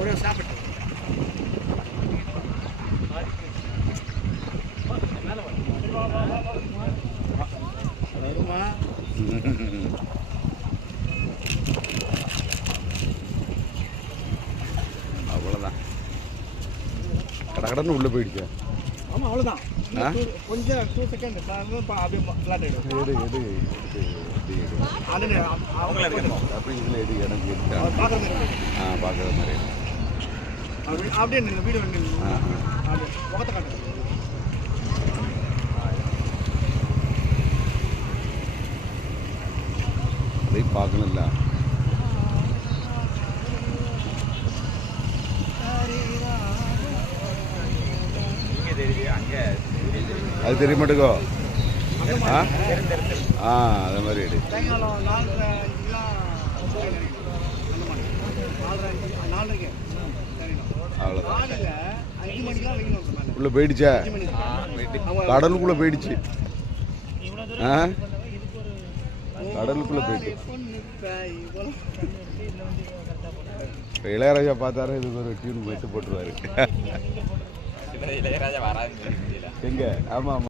ஒரு சாப்பிட்டு வருமா அவ்வளோதான் கடகடன்னு உள்ளே போயிடுச்சு. ஆமாம் அவ்வளோதான். கொஞ்சம் 2 செகண்ட் அப்படியே ஃப்ளாட் ஆகிடும். அப்படி இதில் எடு எனக்கு பார்க்குற மாதிரி அப்படியே வீடியோ முகத்தை காட்டு. அதை பார்க்கணும்ல. அது தெரிய மாட்டேங்கோ. அதே மாதிரி எடு. அவ்வளோதான். உள்ள போயிடுச்சா? கடலுக்குள்ளே போயிடுச்சு. கடலுக்குள்ளே போயிடுச்சு. இப்போ இளையராஜா பார்த்தாரு இதுக்கு ஒரு டியூன் போட்டு போட்டுருவாரு. எங்க? ஆமாம் ஆமாம்.